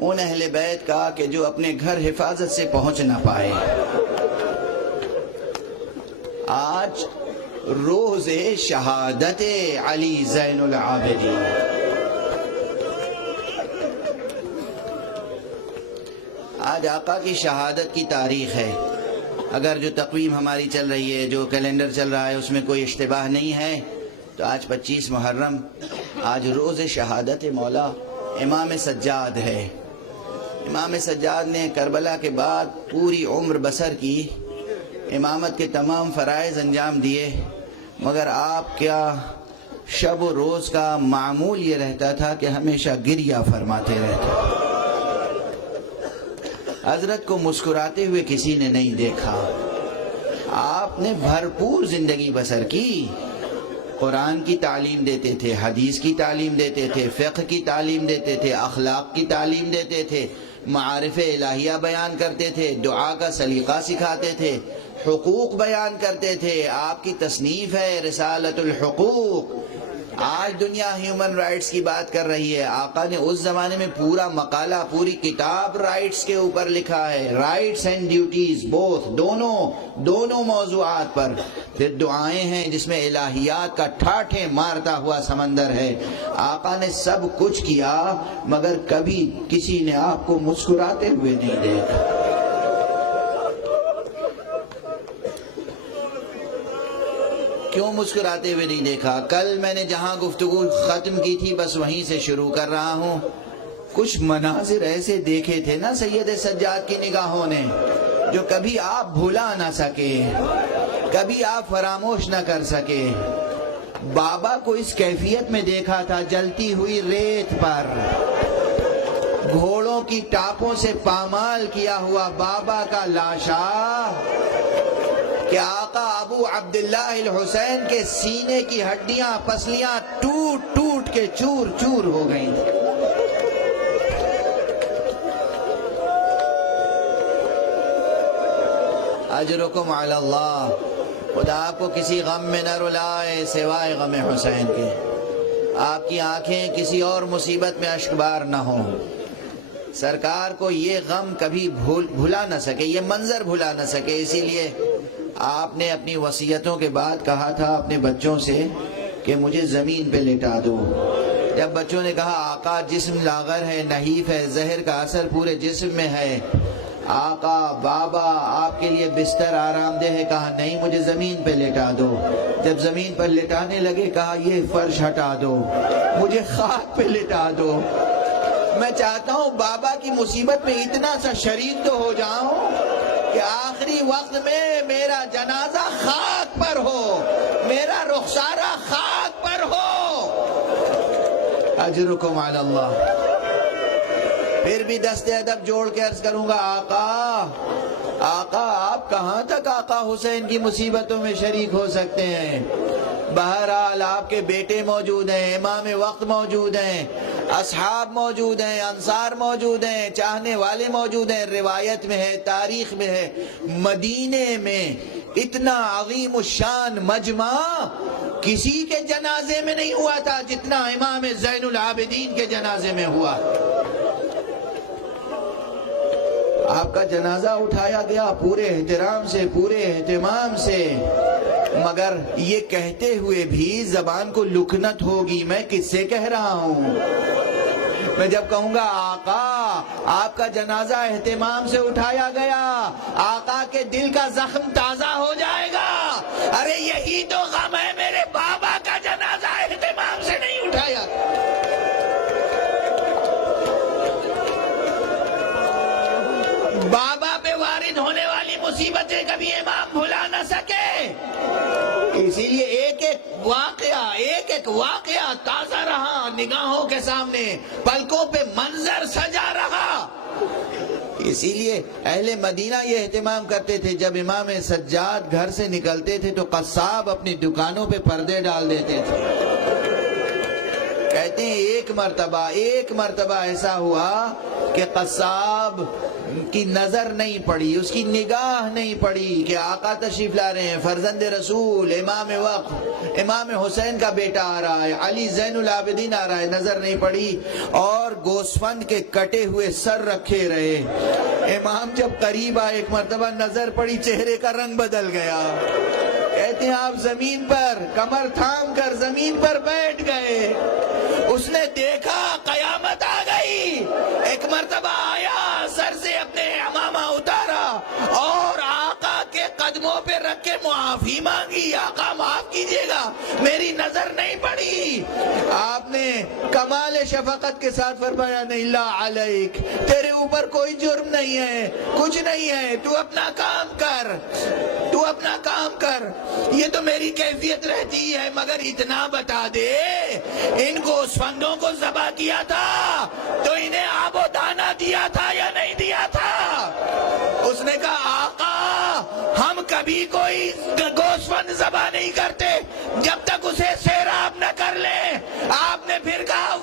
ان اہل بیت کا کہ جو اپنے گھر حفاظت سے پہنچ نہ پائے۔ آج روز شہادت علی زین العابدین۔ آج آقا کی شہادت کی تاریخ ہے۔ اگر جو تقویم ہماری چل رہی ہے، جو کیلنڈر چل رہا ہے، اس میں کوئی اشتباہ نہیں ہے تو آج 25 محرم، آج روز شہادت مولا امام سجاد ہے۔ امام سجاد نے کربلا کے بعد پوری عمر بسر کی، امامت کے تمام فرائض انجام دیے، مگر آپ کیا شب و روز کا معمول یہ رہتا تھا کہ ہمیشہ گریہ فرماتے رہتے۔ حضرت کو مسکراتے ہوئے کسی نے نہیں دیکھا۔ آپ نے بھرپور زندگی بسر کی، قرآن کی تعلیم دیتے تھے، حدیث کی تعلیم دیتے تھے، فقہ کی تعلیم دیتے تھے، اخلاق کی تعلیم دیتے تھے، معارف الہیہ بیان کرتے تھے، دعا کا سلیقہ سکھاتے تھے، حقوق بیان کرتے تھے۔ آپ کی تصنیف ہے رسالۃ الحقوق۔ آج دنیا ہیومن رائٹس کی بات کر رہی ہے، آقا نے اس زمانے میں پورا مقالہ، پوری کتاب رائٹس کے اوپر لکھا ہے، رائٹس اینڈ ڈیوٹیز بوتھ، دونوں موضوعات پر۔ پھر دعائیں ہیں جس میں الہیات کا ٹھاٹھیں مارتا ہوا سمندر ہے۔ آقا نے سب کچھ کیا مگر کبھی کسی نے آپ کو مسکراتے ہوئے نہیں دیکھا۔ کیوں مسکراتے ہوئے نہیں دیکھا؟ کل میں نے جہاں گفتگو ختم کی تھی بس وہیں سے شروع کر رہا ہوں۔ کچھ مناظر ایسے دیکھے تھے نا سید سجاد کی نگاہوں نے جو کبھی آپ بھلا نہ سکے، کبھی آپ فراموش نہ کر سکے۔ بابا کو اس کیفیت میں دیکھا تھا، جلتی ہوئی ریت پر گھوڑوں کی ٹاپوں سے پامال کیا ہوا بابا کا لاشا، کہ آقا ابو عبداللہ الحسین کے سینے کی ہڈیاں پسلیاں ٹوٹ ٹوٹ کے چور چور ہو گئیں۔ اجرکم علی اللہ، خدا آپ کو کسی غم میں نہ رلائے سوائے غم حسین کے، آپ کی آنکھیں کسی اور مصیبت میں اشکبار نہ ہوں، سرکار کو یہ غم کبھی بھلا نہ سکے، یہ منظر بھلا نہ سکے۔ اسی لیے آپ نے اپنی وصیتوں کے بعد کہا تھا اپنے بچوں سے کہ مجھے زمین پہ لٹا دو۔ جب بچوں نے کہا آقا جسم لاغر ہے، نحیف ہے، زہر کا اثر پورے جسم میں ہے، آقا بابا آپ کے لیے بستر آرام دہ ہے، کہا نہیں مجھے زمین پہ لٹا دو۔ جب زمین پر لٹانے لگے کہا یہ فرش ہٹا دو، مجھے خاک پہ لٹا دو۔ میں چاہتا ہوں بابا کی مصیبت میں اتنا سا شریک تو ہو جاؤں کہ آخری وقت میں میرا جنازہ خاک پر ہو، میرا رخسارہ خاک پر ہو۔ اجرکم علی اللہ۔ پھر بھی دست ادب جوڑ کے عرض کروں گا آقا آپ کہاں تک آقا حسین کی مصیبتوں میں شریک ہو سکتے ہیں؟ بہرحال آپ کے بیٹے موجود ہیں، امام وقت موجود ہیں، اصحاب موجود ہیں، انصار موجود ہیں، چاہنے والے موجود ہیں، روایت میں ہے، تاریخ میں ہے، مدینے میں اتنا عظیم الشان مجمع کسی کے جنازے میں نہیں ہوا تھا جتنا امام زین العابدین کے جنازے میں ہوا۔ آپ کا جنازہ اٹھایا گیا پورے احترام سے، پورے اہتمام سے، مگر یہ کہتے ہوئے بھی زبان کو لکنت ہوگی میں کس سے کہہ رہا ہوں؟ میں جب کہوں گا آقا آپ کا جنازہ اہتمام سے اٹھایا گیا، آقا کے دل کا زخم تازہ ہو جائے گا۔ ارے یہی تو غم ہے، میرے بابا کا جنازہ اہتمام سے نہیں اٹھایا۔ بابا پہ وارد ہونے والی مصیبتیں کبھی امام بھلا نہ سکے، اسی لیے ایک ایک واقعہ تازہ رہا نگاہوں کے سامنے، پلکوں پہ منظر سجا رہا۔ اسی لیے اہل مدینہ یہ اہتمام کرتے تھے، جب امام سجاد گھر سے نکلتے تھے تو قصاب اپنی دکانوں پہ پردے ڈال دیتے تھے۔ کہتے ہیں ایک مرتبہ ایسا ہوا کہ قصاب کی نظر نہیں پڑی، اس کی نگاہ نہیں پڑی کہ آقا تشریف لا رہے ہیں، فرزند رسول، امام وقت، امام حسین کا بیٹا آ رہا ہے، علی زین العابدین آ رہا ہے، نظر نہیں پڑی اور گوسفند کے کٹے ہوئے سر رکھے رہے۔ امام جب قریب آئے ایک مرتبہ نظر پڑی، چہرے کا رنگ بدل گیا۔ کہتے ہیں آپ زمین پر کمر تھام کر زمین پر بیٹھ گئے۔ اس نے دیکھا قیامت آ گئی۔ ایک مرتبہ آیا، سر سے اپنے عمامہ اتارا اور آقا کے قدموں پہ رکھ کے معافی مانگی، آقا معاف کیجیے گا، میری نظر نہیں پڑی۔ آپ نے کمال شفقت کے ساتھ فرمایا، نہیں لا علیک، تیرے اوپر کوئی جرم نہیں ہے، کچھ نہیں ہے، تو اپنا کام کر، تو اپنا کام کر، یہ تو میری کیفیت رہتی ہے، مگر اتنا بتا دے ان گوسفندوں کو ذبح کیا تھا تو انہیں آب و دانہ دیا تھا یا نہیں دیا تھا؟ اس نے کہا آقا ہم کبھی کوئی گوسفند ذبح نہیں کرتے جب تک اسے سیراب نہ کر لیں۔ آپ نے پھر کہا